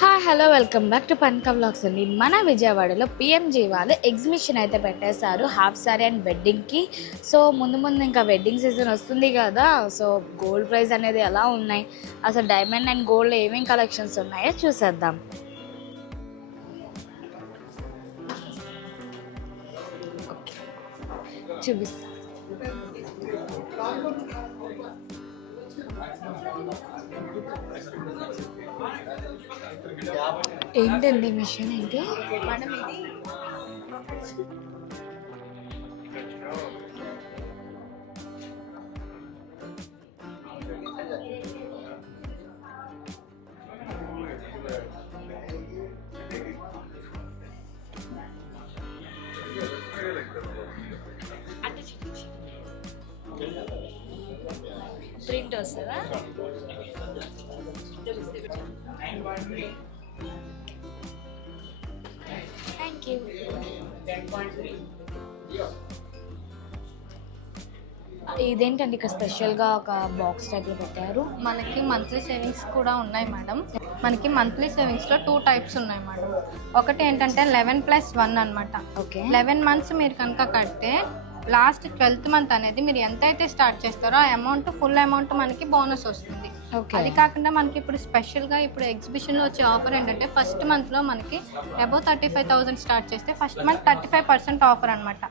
Hi hello welcome back to పన్కా vlogs అండి. మన విజయవాడలో పిఎంజీ వాళ్ళు ఎగ్జిబిషన్ అయితే పెట్టేశారు హాఫ్ సారీ అండ్ వెడ్డింగ్కి. సో ముందు ఇంకా వెడ్డింగ్ సీజన్ వస్తుంది కదా. సో గోల్డ్ ప్రైస్ అనేది ఎలా ఉన్నాయి, అసలు డైమండ్ అండ్ గోల్డ్ ఏమేమి కలెక్షన్స్ ఉన్నాయో చూసేద్దాం. చూపిస్తా. ఏంటండి మిషన్ ఏంటి మేడం ఇది ప్రింట్ వస్తుందా? Thank you. ఇదేంటండి ఇక్కడ స్పెషల్గా ఒక బాక్స్ టైప్లో పెట్టారు. మనకి మంత్లీ సేవింగ్స్ కూడా ఉన్నాయి మేడం. మనకి మంత్లీ సేవింగ్స్లో 2 టైప్స్ ఉన్నాయి మేడం. ఒకటి ఏంటంటే 11+1 అనమాట. ఓకే, 11 మంత్స్ మీరు కనుక కడితే లాస్ట్ 12th మంత్ అనేది మీరు ఎంతైతే స్టార్ట్ చేస్తారో ఆ అమౌంట్ ఫుల్ అమౌంట్ మనకి బోనస్ వస్తుంది. అది కాకుండా మనకి ఇప్పుడు స్పెషల్గా ఇప్పుడు ఎగ్జిబిషన్లో వచ్చే ఆఫర్ ఏంటంటే ఫస్ట్ మంత్లో మనకి అబౌవ్ 35,000 స్టార్ట్ చేస్తే ఫస్ట్ మంత్ 35% ఆఫర్ అనమాట.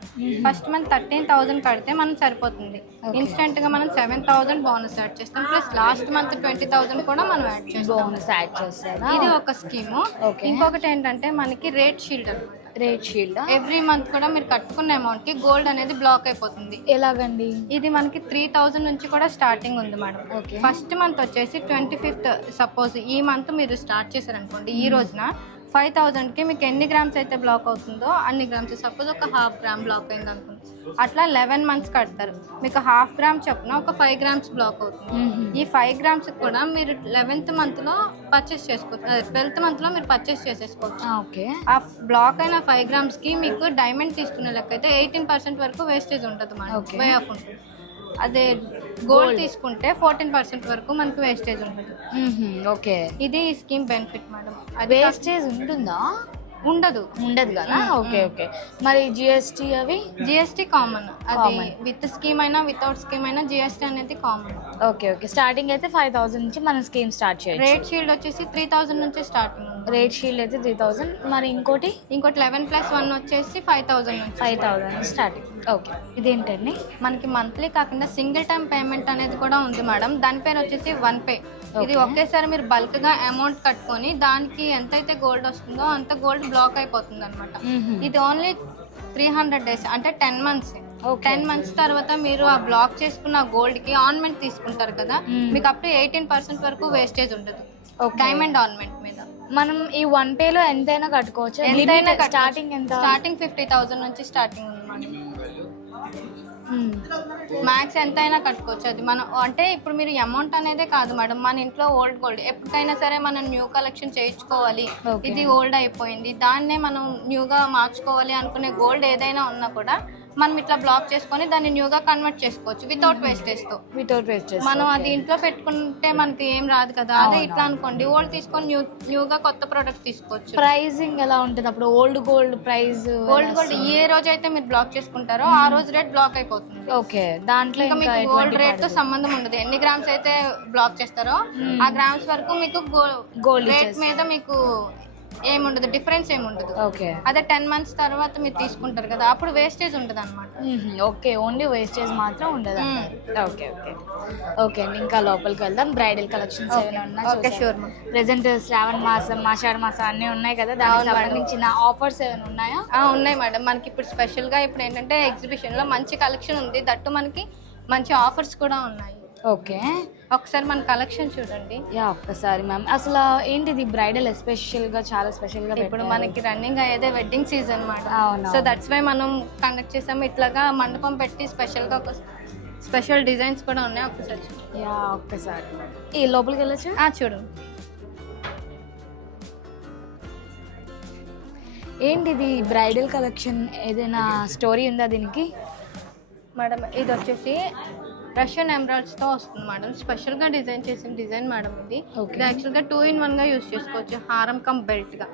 ఫస్ట్ మంత్ 13,000 కడితే మనం సరిపోతుంది. ఇన్స్టెంట్గా మనం 7,000 బోనస్ యాడ్ చేస్తాం. ప్లస్ లాస్ట్ మంత్ 20,000 కూడా మనం యాడ్ చేస్తాం. ఇది ఒక స్కీము. ఇంకొకటి ఏంటంటే మనకి రేట్ షీల్డ్ అనమాట. రేట్ షీల్డ్ ఎవ్రీ మంత్ కూడా మీరు కట్టుకున్న అమౌంట్ కి గోల్డ్ అనేది బ్లాక్ అయిపోతుంది. ఎలాగండి? ఇది మనకి 3,000 నుంచి కూడా స్టార్టింగ్ ఉంది మేడం. ఫస్ట్ మంత్ వచ్చేసి 25th, సపోజ్ ఈ మంత్ మీరు స్టార్ట్ చేశారనుకోండి, ఈ రోజున 5,000కి మీకు ఎన్ని గ్రామ్స్ అయితే బ్లాక్ అవుతుందో అన్ని గ్రామ్స్. సపోజ్ ఒక 1/2 గ్రామ్ బ్లాక్ అయింది అనుకోండి, అట్లా 11 మంత్స్ కడతారు. మీకు 1/2 గ్రామ్ చొప్పున ఒక 5 గ్రామ్స్ బ్లాక్ అవుతుంది. ఈ 5 గ్రామ్స్ కూడా మీరు 11th మంత్లో పర్చేస్ చేసుకోవచ్చు, 12th మంత్లో మీరు పర్చేస్ చేసేసుకోవచ్చు. ఓకే, ఆ బ్లాక్ అయిన 5 గ్రామ్స్కి మీకు డైమండ్ తీసుకునే లెక్క అయితే 18% వరకు వేస్టేజ్ ఉంటుంది మనకి. వే ఆఫ్ ఉంటుంది. అదే గోల్డ్ తీసుకుంటే 14% వరకు మనకి వేస్టేజ్ ఉంటుంది. ఓకే, ఇది ఈ స్కీమ్ బెనిఫిట్ మేడం. అది వేస్టేజ్ ఉంటుందా? ఉండదు కదా. ఓకే ఓకే, మరి జిఎస్టీ అవి? GST common. అది విత్ స్కీమ్ అయినా వితౌట్ స్కీమ్ అయినా జిఎస్టీ అనేది కామన్. ఓకే ఓకే, స్టార్టింగ్ అయితే 5,000 నుంచి మనం స్కీమ్ స్టార్ట్ చేయొచ్చు. రేట్ షీల్డ్ వచ్చేసి 3,000 నుంచి స్టార్టింగ్. రేట్ షీల్డ్ అయితే 3,000. మరి ఇంకోటి 11+1 వచ్చేసి 5,000 నుంచి 5,000 స్టార్టింగ్. ఓకే, ఇదేంటండి? మనకి మంత్లీ కాకుండా సింగిల్ టైం పేమెంట్ అనేది కూడా ఉంది మేడం. దాని పేరు వచ్చేసి 1 Pay. ఇది ఒకేసారి మీరు బల్క్ గా అమౌంట్ కట్టుకొని దానికి ఎంతైతే గోల్డ్ వస్తుందో అంత గోల్డ్ బ్లాక్ అయిపోతుంది అనమాట. ఇది ఓన్లీ 300 days అంటే 10 months. 10 months తర్వాత మీరు ఆ బ్లాక్ చేసుకున్న గోల్డ్ కి ఆర్నమెంట్ తీసుకుంటారు కదా, మీకు అప్ టు 18% వరకు వేస్టేజ్ ఉండదు డైమండ్ ఆర్నమెంట్ మీద. మనం ఈ 1 Pay లో ఎంతైనా కట్టుకోవచ్చు. స్టార్టింగ్ ఎంత? స్టార్టింగ్ 50,000 నుంచి స్టార్టింగ్ ఉంది మేడం. మ్యాక్స్ ఎంతైనా కట్టుకోవచ్చు. అది మనం అంటే ఇప్పుడు మీరు అమౌంట్ అనేదే కాదు మేడం, మన ఇంట్లో ఓల్డ్ గోల్డ్ ఎప్పటికైనా సరే మనం న్యూ కలెక్షన్ చేయించుకోవాలి, ఇది ఓల్డ్ అయిపోయింది దాన్నే మనం న్యూగా మార్చుకోవాలి అనుకునే గోల్డ్ ఏదైనా ఉన్నా కూడా మనం ఇట్లా బ్లాక్ చేసుకొని దాన్ని న్యూగా కన్వర్ట్ చేసుకోవచ్చు వితౌట్ వేస్టేజ్ తో. మనం అది ఇంట్లో పెట్టుకుంటే మనకి ఏం రాదు కదా. అదే ఇట్లా అనుకోండి, ఓల్డ్ తీసుకొని న్యూగా కొత్త ప్రొడక్ట్ తీసుకోవచ్చు. ప్రైసింగ్ ఎలా ఉంటుంది అప్పుడు? Old gold price? Old gold ఏ రోజు అయితే మీరు బ్లాక్ చేసుకుంటారో ఆ రోజు రేట్ బ్లాక్ అయిపోతుంది. ఓకే, దాంట్లో ఇంకా మీకు గోల్డ్ రేట్ తో సంబంధం ఉండదు. ఎన్ని గ్రామ్స్ అయితే బ్లాక్ చేస్తారో ఆ గ్రామ్స్ వరకు మీకు గోల్డ్ రేట్ మీద మీకు ఏముండదు, డిఫరెన్స్ ఏముండదు. ఓకే, అదే 10 months తర్వాత మీరు తీసుకుంటారు కదా, అప్పుడు వేస్టేజ్ ఉంటుంది అనమాట. ఓకే, ఓన్లీ వేస్టేజ్ మాత్రం ఉండదు. ఓకే ఓకే ఓకే అండి, ఇంకా లోపలికి వెళ్దాం. బ్రైడల్ కలెక్షన్స్ ఏమైనా ఉన్నాయి? ప్రెసెంట్ శ్రావణ మాసం, ఆషాఢ మాసం అన్నీ ఉన్నాయి కదా, దానికి సంబంధించిన ఆఫర్స్ ఏమైనా ఉన్నాయా? ఉన్నాయి మేడం. మనకి ఇప్పుడు స్పెషల్ గా ఇప్పుడు ఏంటంటే ఎగ్జిబిషన్ లో మంచి కలెక్షన్ ఉంది, దట్టు మనకి మంచి ఆఫర్స్ కూడా ఉన్నాయి. ఓకే, ఒకసారి మన కలెక్షన్ చూడండి. ఒక్కసారి మ్యామ్, అసలు ఏంటిది బ్రైడల్ ఎస్పెషల్ గా, చాలా స్పెషల్ గా ఇప్పుడు మనకి రన్నింగ్ అయ్యేదే వెడ్డింగ్ సీజన్ అన్నమాట. సో దట్స్ వై మనం కండక్ట్ చేసాము. ఇట్లాగా మండపం పెట్టి స్పెషల్ గా స్పెషల్ డిజైన్స్ కూడా ఉన్నాయి. ఒక్కసారి ఈ లోపలికి వెళ్ళొచ్చు. చూడండి, ఏంటిది బ్రైడల్ కలెక్షన్? ఏదైనా స్టోరీ ఉందా దీనికి? మేడం ఇది వచ్చేసి రష్యన్ ఎమరాల్డ్స్ తో వస్తుంది మేడం. స్పెషల్ గా డిజైన్ చేసిన డిజైన్ మేడం ఇది. Okay. ఇది యాక్చువల్ గా 2-in-1 గా యూస్ చేసుకోవచ్చు, హారం కమ్ బెల్ట్ గా.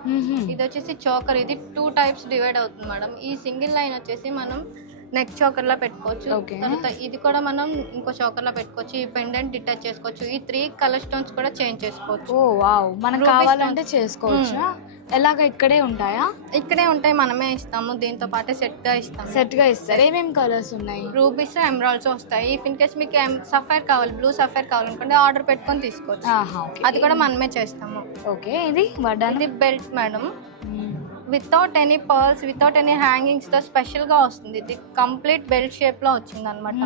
ఇది వచ్చేసి చోకర్, ఇది 2 టైప్స్ డివైడ్ అవుతుంది మేడం. ఈ సింగిల్ లైన్ వచ్చేసి మనం నెక్ చోకర్ లా పెట్టుకోవచ్చు. Okay. తర్వాత ఇది కూడా మనం ఇంకో చోకర్ లా పెట్టుకోవచ్చు. ఈ పెండెంట్ డిటాచ్ చేసుకోవచ్చు. ఈ 3 కలర్ స్టోన్స్ కూడా చేంజ్ చేసుకోవచ్చు. ఓ వావ్, మనకు Ruby కావాలంటే చేసుకోవచ్చా? ఎలాగ ఇక్కడే ఉంటాయా? ఇక్కడే ఉంటాయి, మనమే ఇస్తాము. దీంతో పాటే సెట్ గా ఇస్తాము. సెట్ గా ఇస్తారు. ఏమేమి కలర్స్ ఉన్నాయి? రూబీస్ ఎమరాల్డ్స్ వస్తాయి. ఇఫ్ ఇన్ కేస్ మీకు సఫైర్ కావాలి, బ్లూ సఫైర్ కావాలనుకుంటే ఆర్డర్ పెట్టుకొని తీసుకోవచ్చు. ఆహా, ఓకే. అది కూడా మనమే చేస్తాము. ఓకే, ఇది వడ్డానం. ఇది belt madam, without any pearls, without any hangings తో స్పెషల్ గా వస్తుంది. ఇది కంప్లీట్ బెల్ట్ షేప్ లో వచ్చింది అనమాట.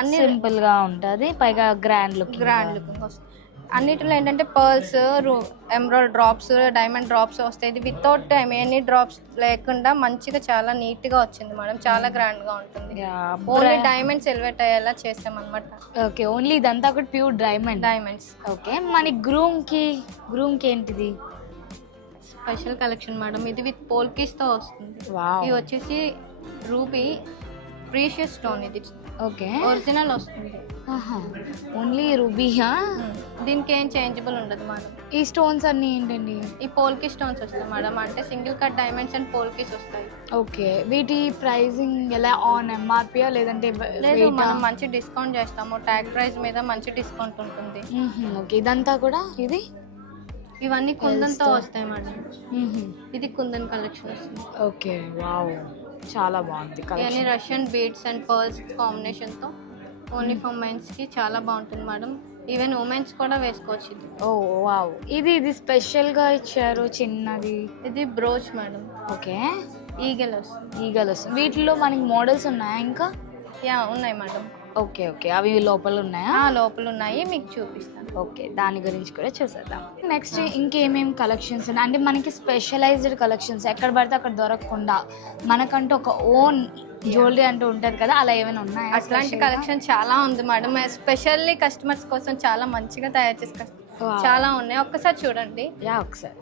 అన్ని సింపుల్ గా ఉంటది, పైగా గ్రాండ్ లుక్ లుకింగ్ వస్తుంది. అన్నిటిలో ఏంటంటే pearls, emerald drops, diamond drops వస్తాయి. ఇది వితౌట్ ఎనీ డ్రాప్స్ లేకుండా మంచిగా చాలా నీట్ గా వచ్చింది మేడం. చాలా గ్రాండ్ గా ఉంటుంది. ఓన్లీ డైమండ్స్ ఎలివేట్ అయ్యేలా చేసాం అనమాట. ఓకే, ఓన్లీ ఇదంతా ఒకటి ప్యూర్ డైమండ్స్. ఓకే, మన గ్రూమ్ కి ఏంటిది? Special collection madam. ఇది విత్ పోల్కీస్ తో వస్తుంది. వావ్. ఇది వచ్చేసి రూబీ ప్రీషియస్ స్టోన్. ఇది ఓకే, ఒరిజినల్ వస్తుంది. ఓన్లీ రూబీయా? దీనికి ఏం చేంజబుల్ ఉండదు మేడం. ఈ స్టోన్స్ అన్ని ఏంటండి? ఈ పోల్కీ స్టోన్స్ వస్తాయి మేడం, అంటే single cut diamonds and polkis వస్తాయి. ఓకే, వీటి ప్రైసింగ్ ఎలా? ఆన్ ఎంఆర్పి లేదంటే లేదు, మనం మంచి డిస్కౌంట్ చేస్తాము. ట్యాగ్ ప్రైస్ మీద మంచి డిస్కౌంట్ ఉంటుంది. ఓకే, ఇదంతా కూడా ఇది ఇవన్నీ కుందన్తో వస్తాయి మేడం. ఇది కుందన్ కలెక్షన్ వస్తుంది. ఓకే, వావ్, చాలా బాగుంది ఇవన్నీ collection. Russian beads and pearls combination తో ఓన్లీ ఫర్ మెన్స్ కి చాలా బాగుంటుంది మేడం. ఈవెన్ ఉమెన్స్ కూడా వేసుకోవచ్చు. ఇది ఓ వావ్, ఇది స్పెషల్ గా ఇచ్చారు చిన్నది. ఇది బ్రోచ్ మేడం. ఓకే, ఈగల్ వస్తుంది. వీటిలో మనకి మోడల్స్ ఉన్నాయా ఇంకా? యా, ఉన్నాయి మేడం. ఓకే, అవి లోపల ఉన్నాయా? లోపల ఉన్నాయి, మీకు చూపిస్తాను. ఓకే, దాని గురించి కూడా చూసేద్దాం. నెక్స్ట్ ఇంకేమేమి కలెక్షన్స్ ఉన్నాయి అంటే మనకి స్పెషలైజ్డ్ కలెక్షన్స్ ఎక్కడ పడితే అక్కడ దొరకకుండా మనకంటూ ఒక ఓన్ జ్యువెలరీ అంటూ ఉంటది కదా, అలా ఏమైనా ఉన్నాయా? అట్లాంటి కలెక్షన్ చాలా ఉంది మేడం. ఎస్పెషల్లీ కస్టమర్స్ కోసం చాలా మంచిగా తయారు చేసి చాలా ఉన్నాయి. ఒక్కసారి చూడండి. యా, ఒకసారి.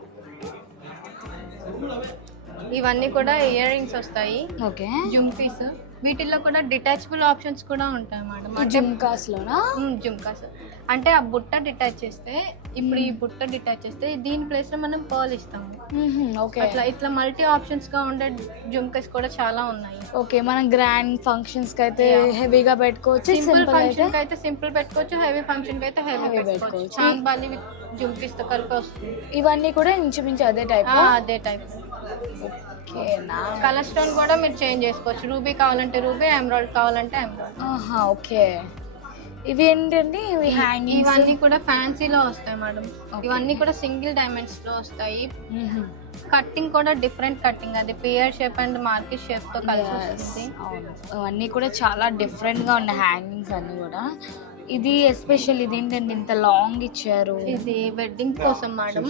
ఇవన్నీ కూడా ఇయర్ రింగ్స్ వస్తాయి. ఓకే, జుంకీస్. వీటిల్లో కూడా డిటాచబుల్ ఆప్షన్స్ కూడా ఉంటాయి మేడం. జుమ్కాస్ లోనా? జుంకాస్ అంటే ఆ బుట్ట డిటాచ్ చేస్తే, ఇప్పుడు ఈ బుట్ట డిటాచ్ చేస్తే దీని ప్లేస్ లో మనం పర్ల్ ఇస్తాము. ఓకే, ఇట్లా మల్టీ ఆప్షన్స్ గా ఉండే జుంకాస్ కూడా చాలా ఉన్నాయి. ఓకే, మనం గ్రాండ్ ఫంక్షన్స్ కి అయితే హెవీగా పెట్టుకోవచ్చు, సింపుల్ ఫంక్షన్ కి అయితే సింపుల్ పెట్టుకోవచ్చు, హెవీ ఫంక్షన్ కి అయితే హెవీ పెట్టుకోవచ్చు. చాంబాలి విత్ జుంకీస్ తో కలిపి వస్తుంది. ఇవన్నీ కూడా ఇంచుమించు అదే టైప్. అదే టైప్. కలర్ స్టోన్ కూడా మీరు చేంజ్ చేసుకోవచ్చు. రూబీ కావాలంటే రూబీ, ఎమరాల్డ్ కావాలంటే ఎమరాల్డ్. ఓకే, ఇవి ఏంటండి? ఇవన్నీ కూడా ఫ్యాన్సీలో వస్తాయి మేడం. ఇవన్నీ కూడా సింగిల్ డైమండ్స్ లో వస్తాయి. కట్టింగ్ కూడా డిఫరెంట్ కట్టింగ్, అది pear shape and market shape తో కలిసి వస్తుంది. అవన్నీ కూడా చాలా డిఫరెంట్ గా ఉన్నాయి హ్యాంగింగ్స్ అన్ని కూడా. ఇది ఎస్పెషల్, ఇది ఏంటంటే ఇంత లాంగ్ ఇచ్చారు. ఇది వెడ్డింగ్ కోసం మేడం.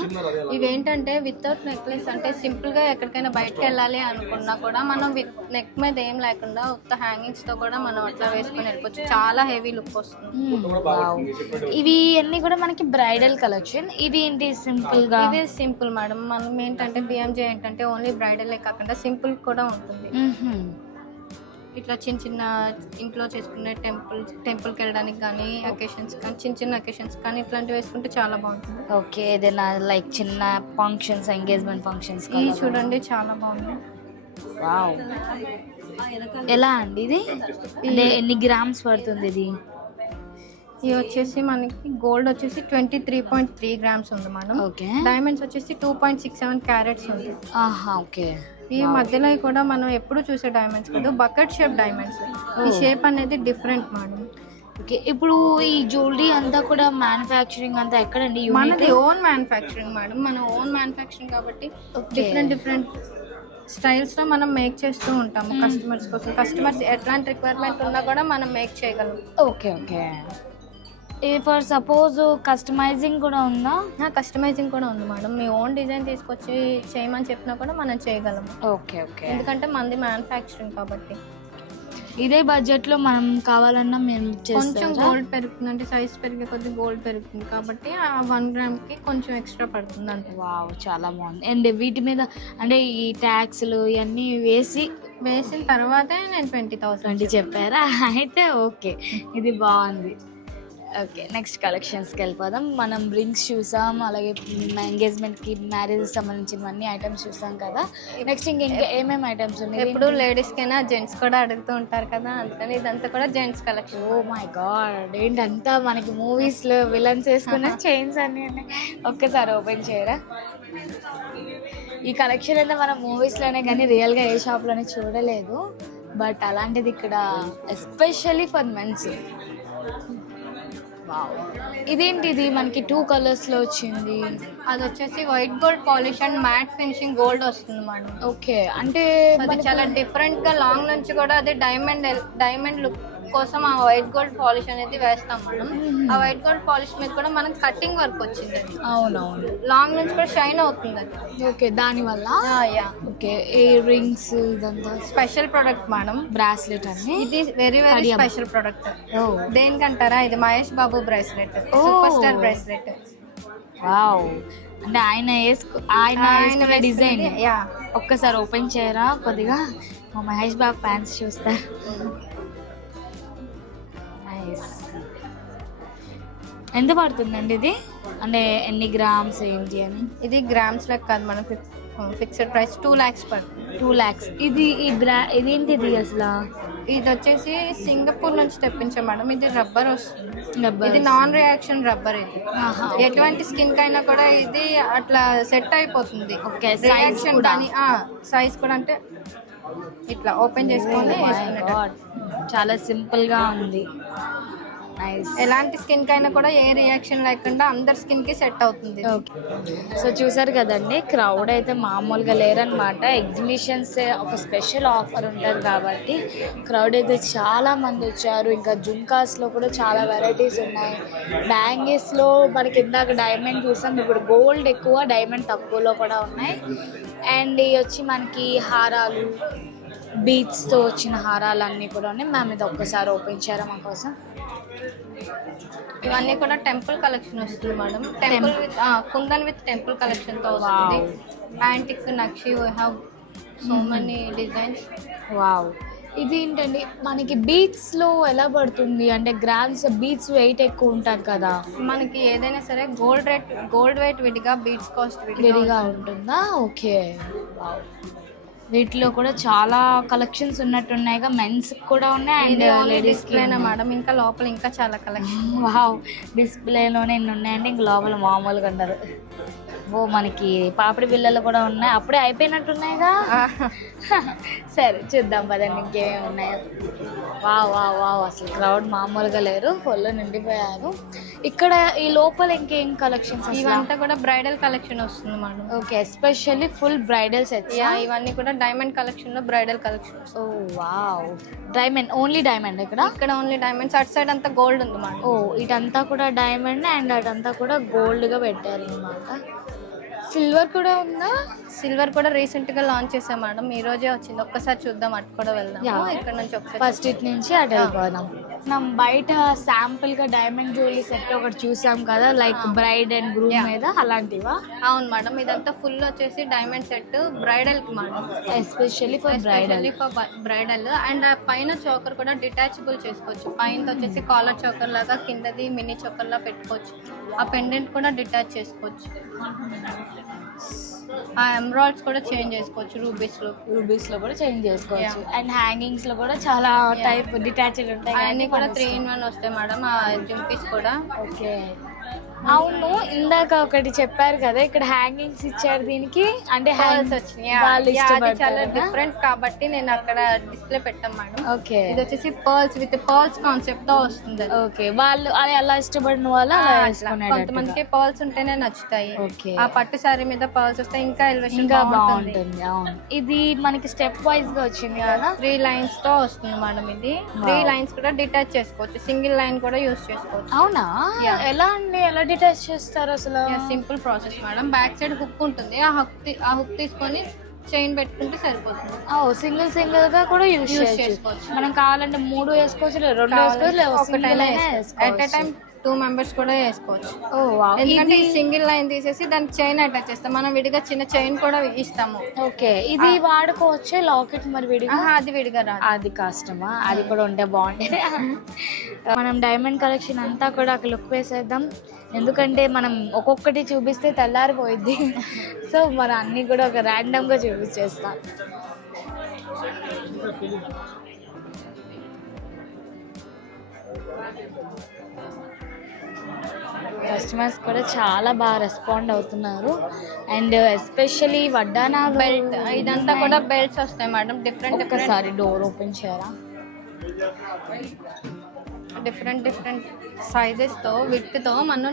ఇవేంటంటే వితౌట్ నెక్లెస్, అంటే సింపుల్ గా ఎక్కడికైనా బయటకు వెళ్ళాలి అనుకున్నా కూడా మనం విత్ నెక్ మీద ఏం లేకుండా ఉత్త హ్యాంగింగ్స్ తో కూడా మనం అట్లా వేసుకొని వెళ్ళిపోవచ్చు. చాలా హెవీ లుక్ వస్తుంది. ఇవి అన్ని కూడా మనకి బ్రైడల్ కలెక్షన్. ఇది ఏంటి సింపుల్ గా? ఇది సింపుల్ మేడం. మనం ఏంటంటే బిఎంజే ఏంటంటే ఓన్లీ బ్రైడల్ కాకుండా సింపుల్ కూడా ఉంటుంది. ఇట్లా చిన్న ఇంట్లో చేసుకునే టెంపుల్కి వెళ్ళడానికి కానీ, అకేషన్స్ కానీ, చిన్న అకేషన్స్ కానీ ఇట్లాంటివి వేసుకుంటే చాలా బాగుంటుంది. ఓకే, ఏదైనా లైక్ చిన్న ఫంక్షన్స్, ఎంగేజ్మెంట్ ఫంక్షన్స్ చూడండి, చాలా బాగుంది. వావ్, ఎలా అండి ఇది? ఎన్ని గ్రామ్స్ పడుతుంది ఇది? ఇది వచ్చేసి మనకి గోల్డ్ వచ్చేసి 23.3 గ్రామ్స్ ఉంది మేడం. ఓకే, డైమండ్స్ వచ్చేసి 2.67 క్యారెట్స్ ఉంది. ఓకే, ఈ మధ్యలో కూడా మనం ఎప్పుడు చూసే డైమండ్స్ కాదు, బకెట్ షేప్ డైమండ్స్. ఈ షేప్ అనేది డిఫరెంట్ మేడం. ఓకే, ఇప్పుడు ఈ జ్యువెలరీ అంతా కూడా మ్యానుఫ్యాక్చరింగ్ అంతా ఎక్కడండి? మనది ఓన్ మ్యానుఫ్యాక్చరింగ్ మేడం. మన ఓన్ మ్యానుఫ్యాక్చరింగ్ కాబట్టి డిఫరెంట్ స్టైల్స్ లో మనం మేక్ చేస్తూ ఉంటాము కస్టమర్స్ కోసం. కస్టమర్స్ ఎట్లాంటి రిక్వైర్మెంట్ ఉన్నా కూడా మనం మేక్ చేయగలం. ఓకే, ఫర్ సపోజ్ కస్టమైజింగ్ కూడా ఉందా? కస్టమైజింగ్ కూడా ఉంది మేడం. మీ ఓన్ డిజైన్ తీసుకొచ్చి చేయమని చెప్పినా కూడా మనం చేయగలం. ఓకే, ఎందుకంటే మనది మ్యానుఫ్యాక్చరింగ్ కాబట్టి. ఇదే బడ్జెట్ లో మనం కావాలన్నా మేము కొంచెం గోల్డ్ పెరుగుతుంది, అంటే సైజ్ పెరిగే కొద్దిగా గోల్డ్ పెరుగుతుంది కాబట్టి ఆ 1 గ్రామ్ కి కొంచెం ఎక్స్ట్రా పడుతుంది అంటే. వావ్, చాలా బాగుంది. అండ్ వీటి మీద అంటే ఈ ట్యాక్స్లు ఇవన్నీ వేసి వేసిన తర్వాతే నేను 20,000 చెప్పారా? అయితే ఓకే, ఇది బాగుంది. ఓకే, నెక్స్ట్ కలెక్షన్స్కి వెళ్ళిపోదాం. మనం రింగ్స్ చూసాం, అలాగే ఎంగేజ్మెంట్కి మ్యారేజ్ సంబంధించినవన్నీ ఐటమ్స్ చూసాం కదా. నెక్స్ట్ ఇంకా ఏమేమి ఐటమ్స్ ఉన్నాయి? ఎప్పుడు లేడీస్కైనా జెంట్స్ కూడా అడుగుతూ ఉంటారు కదా, అందుకని ఇదంతా కూడా gents collection. Oh my god, ఏంటంతా మనకి మూవీస్లో విలన్స్ వేసుకున్న చైన్స్ అన్నీ ఉన్నాయి. ఒక్కసారి ఓపెన్ చేయరా? ఈ కలెక్షన్ అయితే మనం మూవీస్లోనే కానీ రియల్గా ఏ షాప్లోనే చూడలేదు. బట్ అలాంటిది ఇక్కడ ఎస్పెషల్లీ ఫర్ మెన్స్. ఇదేంటిది మనకి 2 కలర్స్లో వచ్చింది? అది వచ్చేసి white gold polish and matte finishing gold వస్తుంది మేడం. ఓకే, అంటే అది చాలా డిఫరెంట్ గా లాంగ్ నుంచి కూడా అదే డైమండ్ లుక్ కోసం ఆ వైట్ గోల్డ్ పాలిష్ అనేది వేస్తాం మనం. ఆ వైట్ గోల్డ్ పాలిష్ మీద కూడా మనకి కటింగ్ వర్క్ వచ్చింది. అది అవునవును, లాంగ్ నుంచి కూడా షైన్ అవుతుంది అది. ఓకే, దానివల్ల ఓకే. ఈ రింగ్స్ ఇదంతా స్పెషల్ ప్రొడక్ట్ మేడం. బ్రాస్లెట్ అని ఇది వెరీ స్పెషల్ ప్రొడక్ట్. దేనికంటారా? ఇది Mahesh Babu bracelet, super star bracelet. Wow, అంటే ఆయన వేసుకున్న డిజైన్. ఒక్కసారి ఓపెన్ చేయరా? కొద్దిగా మా మహేష్ బాబు ఫ్యాన్స్ చూస్తారు. ఎంత పడుతుందండి ఇది? అంటే ఎన్ని గ్రామ్స్ ఏంటి అని? ఇది గ్రామ్స్ లెక్క కాదు, మనం ఫిక్స్డ్ ప్రైస్ 2 lakhs పడుతుంది. 2 lakhs. ఇది ఇదేంటిది అసలు? ఇది వచ్చేసి సింగపూర్ నుంచి తెప్పించాం మేడం. ఇది రబ్బర్ వస్తుంది. ఇది నాన్ రియాక్షన్ రబ్బర్. ఇది ఎటువంటి స్కిన్ కైనా కూడా ఇది అట్లా సెట్ అయిపోతుంది. రియాక్షన్ కానీ సైజ్ కూడా అంటే ఇట్లా ఓపెన్ చేసుకొని చాలా సింపుల్ గా ఉంది. ఎలాంటి స్కిన్ కైనా కూడా ఏ రియాక్షన్ లేకుండా అందరి స్కిన్ కి సెట్ అవుతుంది. సో చూసారు కదండి, క్రౌడ్ అయితే మామూలుగా లేరనమాట. ఎగ్జిబిషన్స్ ఒక స్పెషల్ ఆఫర్ ఉంటుంది కాబట్టి క్రౌడ్ అయితే చాలా మంది వచ్చారు. ఇంకా జుంకాస్లో కూడా చాలా వెరైటీస్ ఉన్నాయి. బ్యాంగిల్స్లో మనకి ఇందాక డైమండ్ చూసాం, ఇప్పుడు గోల్డ్ ఎక్కువ, డైమండ్ తక్కువలో కూడా ఉన్నాయి. అండ్ ఇవి వచ్చి మనకి హారాలు, బీట్స్తో వచ్చిన హారాలు అన్నీ కూడా ఉన్నాయి. మ్యామ్ ఇది ఒక్కసారి ఓపెన్ చేయరా మా కోసం? ఇవన్నీ కూడా టెంపుల్ కలెక్షన్ వస్తుంది madam. Temple with kundan with temple collection తో వస్తుంది. Antique nakshi, we have so many designs. Wow, ఇది ఏంటండి మనకి బీట్స్ లో ఎలా పడుతుంది? అంటే గ్రామ్స్ బీట్స్ వెయిట్ ఎక్కువ ఉంటుంది కదా మనకి. ఏదైనా సరే గోల్డ్ వెయిట్ విడిగా, బీట్స్ కాస్ట్ విడిగా ఉంటుందా? ఓకే, వీటిలో కూడా చాలా కలెక్షన్స్ ఉన్నట్టున్నాయిగా. మెన్స్ కూడా ఉన్నాయి అండ్ లేడీస్ మేడం. ఇంకా లోపల ఇంకా చాలా కలెక్షన్. వావ్, డిస్ప్లేలోనే ఎన్ని ఉన్నాయంటే ఇంక లోపల మామూలుగా ఉండరు. ఓ మనకి పాపిడి బిళ్ళలు కూడా ఉన్నాయి, అప్పుడే అయిపోయినట్టున్నాయిగా. సరే చూద్దాం పదండి ఇంకేమేమి ఉన్నాయో. వావ్ వావ్ వావ్, అసలు క్రౌడ్ మామూలుగా లేరు, ఫుల్ నిండిపోయారు. ఇక్కడ ఈ లోపల ఇంకేం కలెక్షన్స్? ఇవంతా కూడా బ్రైడల్ కలెక్షన్ వస్తుంది madam. Okay, especially full bridal sets. ఇవన్నీ కూడా డైమండ్ కలెక్షన్ లో బ్రైడల్ కలెక్షన్. ఓ వావ్, డైమండ్, ఓన్లీ డైమండ్ ఇక్కడ ఓన్లీ డైమండ్స్. అటు సైడ్ అంతా గోల్డ్ ఉంది మేడం. ఓ, ఇటంతా కూడా డైమండ్ అండ్ అటంతా కూడా గోల్డ్ గా పెట్టారు అన్నమాట. సిల్వర్ కూడా ఉందా? సిల్వర్ కూడా రీసెంట్ గా లాంచ్ చేసాం మేడం, ఈ రోజే వచ్చింది. ఒక్కసారి చూద్దాం, అటు కూడా వెళ్దాం. ఇక్కడ నుంచి ఒకసారి ఫస్ట్ ఇటు నుంచి అటు వెళ్ళిపోదాం. మనం బయట శాంపుల్ గా డైమండ్ జ్యువెలరీ సెట్ ఒకటి చూసాం కదా, లైక్ బ్రైడ్ అండ్ గ్రూమ్ మీద, అలాంటివా? అవును మేడం, ఇదంతా ఫుల్ వచ్చేసి డైమండ్ సెట్ బ్రైడల్ కి madam. Especially for bridal. And ఆ పైన చోకర్ కూడా డిటాచబుల్ చేసుకోవచ్చు. పైన వచ్చేసి కాలర్ చోకర్ లాగా, కిందది మినీ చోకర్ లా పెట్టుకోవచ్చు. ఆ పెండెంట్ కూడా డిటాచ్ చేసుకోవచ్చు. ఆ ఎమరాల్డ్స్ కూడా చేంజ్ చేసుకోవచ్చు. రూబీస్ లో కూడా చేంజ్ చేసుకోవచ్చు. అండ్ హ్యాంగింగ్స్ లో కూడా చాలా టైప్ డిటాచ్డ్ ఉంటాయి. అన్ని కూడా 3-in-1 వస్తాయి మేడం. ఆ జుంకీస్ కూడా. ఓకే, అవును, ఇందాక ఒకటి చెప్పారు కదా ఇక్కడ హ్యాంగింగ్స్ ఇచ్చారు దీనికి, అంటే చాలా డిఫరెంట్ కాబట్టి నేను అక్కడ డిస్ప్లే పెట్టాం మేడం. ఓకే, ఇది వచ్చేసి పర్ల్స్ విత్ పర్ల్స్ కాన్సెప్ట్ తో వస్తుంది. ఓకే, వాళ్ళు అది అలా ఇష్టపడిన వాళ్ళు కొంతమందికి పర్ల్స్ ఉంటేనే నచ్చుతాయి. ఆ పట్టు సారీ మీద పర్ల్స్ వస్తాయి, ఇంకా ఎలివేషన్ ఇంకా బాగుంటుంది. అవును, ఇది మనకి స్టెప్ వైజ్ గా వచ్చింది కదా, 3 lines తో వస్తుంది మేడం. ఇది 3 lines కూడా డిటాచ్ చేసుకోవచ్చు, సింగిల్ లైన్ కూడా యూస్ చేసుకోవచ్చు. అవునా? ఎలా అండి, ఎలా డిటాచ్ చేస్తారు అసలు? Simple process madam. Back side hook ఉంటుంది, ఆ హుక్ తీసుకొని చైన్ పెట్టుకుంటే సరిపోతుంది. సింగిల్ గా కూడా యూస్ చేసుకోవచ్చు. మనం కావాలంటే 3 వేసుకోవచ్చు, 2 వేసుకోవచ్చు, ఎట్ ఎ టైం 2 మెంబర్స్ కూడా వేసుకోవచ్చు. ఓ వావ్. ఎందుకంటే ఈ సింగిల్ లైన్ తీసేసి దానికి చైన్ అటాచ్ చేస్తాం, మనం విడిగా చిన్న చైన్ కూడా ఇస్తాము. ఓకే, ఇది వాడుకోవచ్చే లాకెట్ మరి విడిగా? అది విడిగా రాదు. అది కష్టమా? అది కూడా ఉంటే బాగుంటుంది. మనం డైమండ్ కలెక్షన్ అంతా కూడా అక్కడ లుక్ వేసేద్దాం, ఎందుకంటే మనం ఒక్కొక్కటి చూపిస్తే తెల్లారిపోయిద్ది. సో మన అన్నీ కూడా ఒక ర్యాండమ్గా చూపించేస్తాం. కస్టమర్స్ కూడా చాలా బాగా రెస్పాండ్ అవుతున్నారు. అండ్ ఎస్పెషలీ వడ్డానా బెల్ట్, ఇదంతా కూడా బెల్ట్స్ వస్తాయి మేడం. డిఫరెంట్ ఒకసారి డోర్ ఓపెన్ చేయరా? డిఫరెంట్ సైజెస్తో విడ్త్తో మనం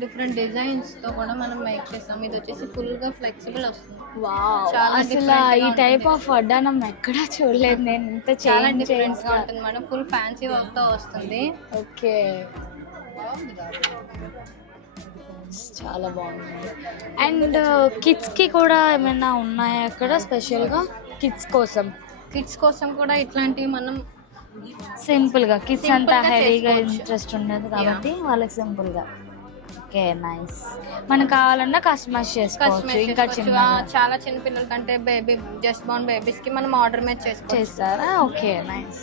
డిఫరెంట్ డిజైన్స్తో కూడా మనం మేక్ చేస్తాం. ఇది వచ్చేసి ఫుల్గా ఫ్లెక్సిబుల్ వస్తుంది. వావ్, చాలా అసలు ఈ టైప్ ఆఫ్ వడ్డానం ఎక్కడా చూడలేదు నేను. ఇంత చాలా డిఫరెంట్గా ఉంటుంది మేడం. ఫుల్ ఫ్యాన్సీ వర్క్తో వస్తుంది. ఓకే, చాలా బాగుంది. అండ్ కిడ్స్కి కూడా ఏమైనా ఉన్నాయా అక్కడ స్పెషల్గా? కిడ్స్ కోసం కూడా ఇట్లాంటివి మనం సింపుల్గా, కిడ్స్ అంతా హెవీగా చేసుకోవచ్చు. ఇంట్రెస్ట్ ఉండదు కాబట్టి వాళ్ళకి సింపుల్గా. Okay, nice. మనకు కావాలన్నా కస్టమైజ్ చేసుకోవచ్చు. ఇంకా చిన్న చాలా చిన్న పిల్లల కంటే బేబీ జస్ట్ బోర్న్ బేబీస్కి మనం ఆర్డర్ మేడ్ చేస్తారా? Okay, nice.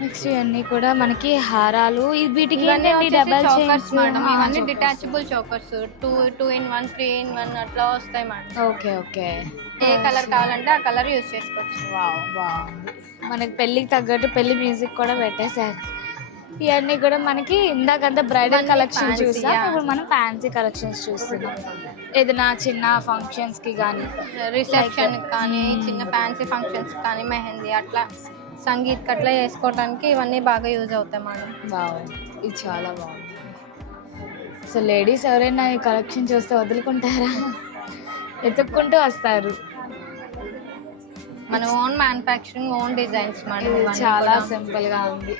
నెక్స్ట్ ఇవన్నీ కూడా మనకి హారాలు. వీటికి డబల్ చైన్స్ మేడం. ఇవన్నీ డిటాచబుల్ చోకర్స్, 2 in 1, 3 in 1 అట్లా వస్తాయి మేడం. ఓకే ఓకే, ఏ కలర్ కావాలంటే ఆ కలర్ యూజ్ చేసుకోవచ్చు. వావ్, బాగుంది. మనకి పెళ్ళికి తగ్గట్టు పెళ్లి మ్యూజిక్ కూడా పెట్టేశారు. ఇవన్నీ కూడా మనకి ఇందాకంతా బ్రైడల్ కలెక్షన్ చూసాం, ఇప్పుడు మనం ఫ్యాన్సీ కలెక్షన్స్ చూస్తున్నాం. ఏదైనా చిన్న ఫంక్షన్స్కి కానీ, రిసెప్షన్కి కానీ, చిన్న ఫ్యాన్సీ ఫంక్షన్స్కి కానీ, మెహందీ అట్లా సంగీత్ అట్లా వేసుకోవడానికి ఇవన్నీ బాగా యూజ్ అవుతాయి మేడం. బాగు, ఇది చాలా బాగుంది. సో లేడీస్ ఎవరైనా ఈ కలెక్షన్ చూస్తే వదులుకుంటారా? ఎత్తుక్కుంటూ వస్తారు. మన own manufacturing, own designs madam. చాలా సింపుల్ గా ఉంది.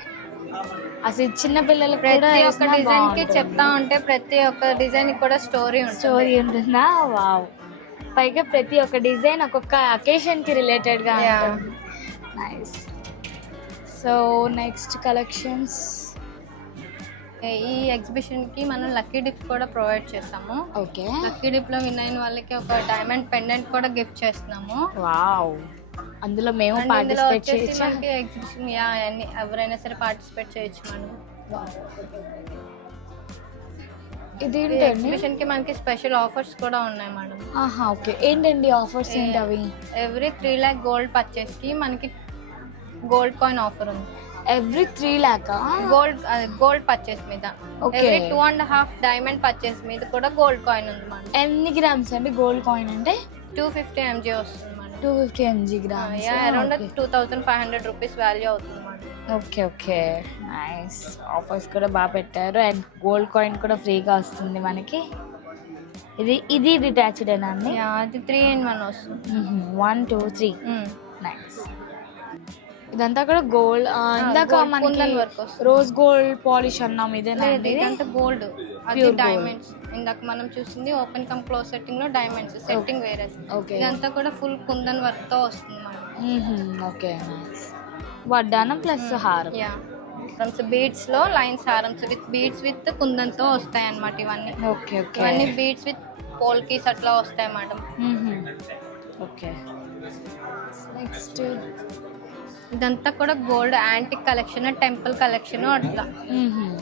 అసలు చిన్న పిల్లలు ప్రతి ఒక్క డిజైన్ కి చెప్తా ఉంటే ప్రతి ఒక్క డిజైన్ కూడా స్టోరీ ఉంటుందా? వావ్. పైగా ప్రతి ఒక్క డిజైన్ ఒక్కొక్క అకేషన్ కి రిలేటెడ్ గా ఉంటుంది. నైస్. So next collections. ఈ ఎగ్జిబిషన్ కి మనం లక్కీ డిప్ కూడా ప్రొవైడ్ చేస్తాము. ఓకే, లక్కీ డిప్ లో విన్ అయిన వాళ్ళకి ఒక డైమండ్ పెండెంట్ కూడా గిఫ్ట్ చేస్తున్నాము. వావ్, అందులో మేము పార్టిసిపేట్ చేయొచ్చు. మనకి ఎగ్జిబిషన్ ఎవరైనా సరే పార్టిసిపేట్ చేయొచ్చు మేడం. ఇది ఎగ్జిబిషన్ కి మనకి స్పెషల్ ఆఫర్స్ కూడా ఉన్నాయి మేడం. ఓకే, ఏంటండి ఆఫర్స్ ఏంటి అవి? ఎవ్రీ 3 lakh గోల్డ్ పర్చేస్ కి మనకి గోల్డ్ కాయిన్ ఆఫర్ ఉంది. ఎవ్రీ 3 lakh గోల్డ్ పర్చేస్ మీద. ఎవ్రీ 2.5 డైమండ్ పర్చేస్ మీద కూడా గోల్డ్ కాయిన్ ఉంది మేడం. ఎన్ని గ్రామ్స్ అండి గోల్డ్ కాయిన్ అంటే? 250 mg వస్తుంది మేడం. 250 mg grams, around 2500 rupees value అవుతుంది మేడం. Okay okay, nice. ఆఫర్స్ కూడా బాగా పెట్టారు. అండ్ గోల్డ్ కాయిన్ కూడా ఫ్రీగా వస్తుంది మనకి. ఇది డిటాచ్డేనా అండి? అది 3 in 1 వస్తుంది. 1 2 3. నైస్. ఇదంతా కూడా గోల్డ్. ఇందాక మనకి రోజ్ గోల్డ్ పాలిష్ అన్నాం, ఇదేనా? ఇదంతా గోల్డ్, అది డైమండ్స్. ఇందాక మనం చూసింది ఓపెన్ కమ్ క్లోజ్ సెట్టింగ్ లో డైమండ్స్ సెట్టింగ్ వేరే. ఇదంతా కూడా ఫుల్ కుందన్ వర్క్ తో వస్తుంది మేడం. Okay, nice. వడ్డానం ప్లస్ హారం. బీడ్స్ లో లైన్స్ హారమ్స్ విత్ కుందన్ తో వస్తాయి అన్నమాట ఇవన్నీ. ఓకే ఓకే, ఇవన్నీ బీడ్స్ విత్ పోల్కీస్ అట్లా వస్తాయి మేడం. ఓకే, నెక్స్ట్ ఇదంతా కూడా gold antique collection, temple collection అట్లా.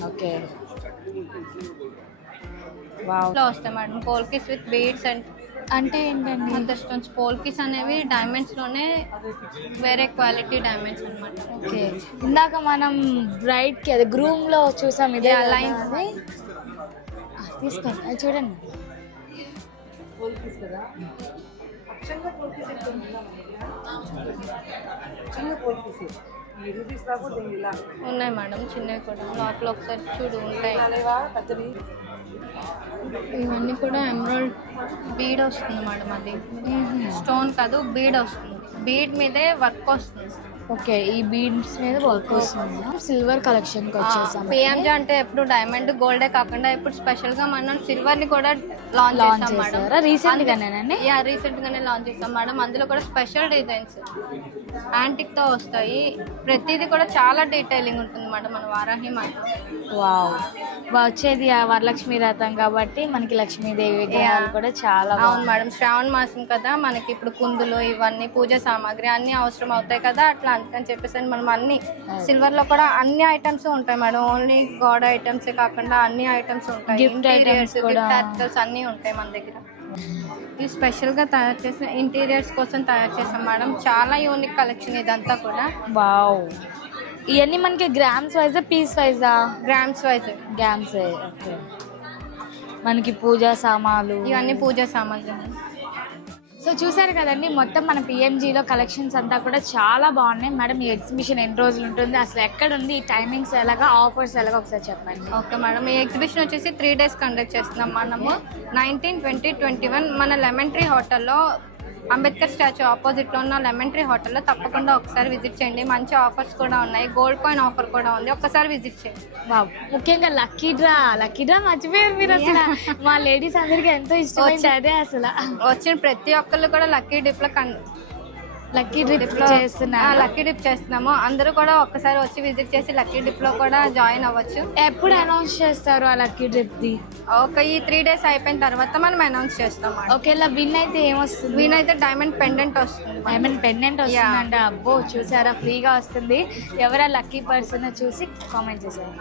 ఓకే, వస్తాయి మేడం. పోల్కీస్ విత్ బీడ్స్ అంటే ఏంటండి? మదర్ స్టోన్స్ పోల్కీస్ అనేవి డైమండ్స్ లోనే వేరే క్వాలిటీ డైమండ్స్ అన్నమాట. ఓకే, ఇందాక మనం బ్రైడ్ కి అదే గ్రూమ్ లో చూసాం, ఇదే లైన్స్ తీసుకోండి, అది చూడండి. ఉన్నాయి మేడం, చిన్నవి కూడా లోపల ఒకసారి చూడు ఉంటాయి. ఇవన్నీ కూడా ఎమరాల్డ్ బీడ్ వస్తుంది మేడం. అది స్టోన్ కాదు, బీడ్ వస్తుంది. బీడ్ మీదే వర్క్ వస్తుంది. ఓకే, ఈ బీడ్స్ మీద వర్క్ వస్తుంది. సిల్వర్ కలెక్షన్ కి వచ్చేసాం. పిఎంజీ అంటే ఎప్పుడు డైమండ్ గోల్డే కాకుండా ఇప్పుడు స్పెషల్ గా మనం సిల్వర్ ని కూడా లాంచ్ చేసాం మేడం. రీసెంట్ గానే లాంచ్ చేసాం మేడం. అందులో కూడా స్పెషల్ డిజైన్స్ యాంటిక్ తో వస్తాయి. ప్రతిదీ కూడా చాలా డీటెయిలింగ్ ఉంటుంది మేడం మన వారాహి మాత. వావ్, వచ్చేది ఆ వరలక్ష్మి రథం కాబట్టి మనకి లక్ష్మీదేవి విగ్రహాలు కూడా చాలా అవును మేడం, శ్రావణ మాసం కదా, మనకి ఇప్పుడు కుందులు ఇవన్నీ పూజ సామాగ్రి అన్ని అవసరం అవుతాయి కదా, అట్లా అందుకని చెప్పేసి మనం అన్ని సిల్వర్ లో కూడా అన్ని ఐటమ్స్ ఉంటాయి మేడం. ఓన్లీ గాడ్ ఐటమ్స్ కాకుండా అన్ని ఐటమ్స్ ఉంటాయి. Gift items కూడా. గిఫ్ట్ ఆర్టికల్స్ అన్ని ఉంటాయి మన దగ్గర. ఇది స్పెషల్ గా తయారు చేసిన ఇంటీరియర్స్ కోసం తయారు చేసాం మేడం. చాలా యూనిక్ కలెక్షన్ ఇదంతా కూడా. వావ్, ఇవన్నీ మనకి గ్రామ్స్ వైజా పీస్ వైజా? Grams wise grams. ఓకే, మనకి పూజా సామాన్లు ఇవన్నీ పూజ సామాగ్రి. సో చూసారు కదండి, మొత్తం మన పిఎంజీలో కలెక్షన్స్ అంతా కూడా చాలా బాగున్నాయి. మేడం ఈ ఎగ్జిబిషన్ ఎన్ని రోజులు ఉంటుంది, అసలు ఎక్కడ ఉంది, ఈ టైమింగ్స్ ఎలాగా, ఆఫర్స్ ఎలాగా ఒకసారి చెప్పండి. ఓకే మేడం, ఈ ఎగ్జిబిషన్ వచ్చేసి 3 days కండక్ట్ చేస్తున్నాం మనము. 19, 20, 21 మన లెమన్ ట్రీ హోటల్లో, అంబేద్కర్ స్టాచ్యూ ఆపోజిట్లో ఉన్న లెమన్ ట్రీ హోటల్లో తప్పకుండా ఒకసారి విజిట్ చేయండి. మంచి ఆఫర్స్ కూడా ఉన్నాయి. గోల్డ్ కాయిన్ ఆఫర్ కూడా ఉంది, ఒక్కసారి విజిట్ చేయండి. వావ్, ముఖ్యంగా లక్కీ డ్రా మర్చిపోయారు మీరు అసలు. మా లేడీస్ అందరికి ఎంతో ఇష్టమైంది అదే అసలు. వచ్చిన ప్రతి ఒక్కళ్ళు కూడా లక్కీ డిప్ చేస్తున్నారు. లక్కీ డిప్ చేస్తున్నాము. అందరూ కూడా ఒక్కసారి వచ్చి విజిట్ చేసి లక్కీ డిప్ లో కూడా జాయిన్ అవ్వచ్చు. ఎప్పుడు అనౌన్స్ చేస్తారు ఆ లక్కీ డ్రిప్ ది? ఈ 3 days అయిపోయిన తర్వాత మనం అనౌన్స్ చేస్తాం. ఓకేలా విన్ అయితే ఏమొస్తుంది? విన్ అయితే డైమండ్ పెండెంట్ వస్తుంది. డైమండ్ పెండెంట్ వస్తుందంట. అబ్బో చూసారా, ఫ్రీగా వస్తుంది. ఎవరా లక్కీ పర్సన్ చూసి కామెంట్ చేశారు.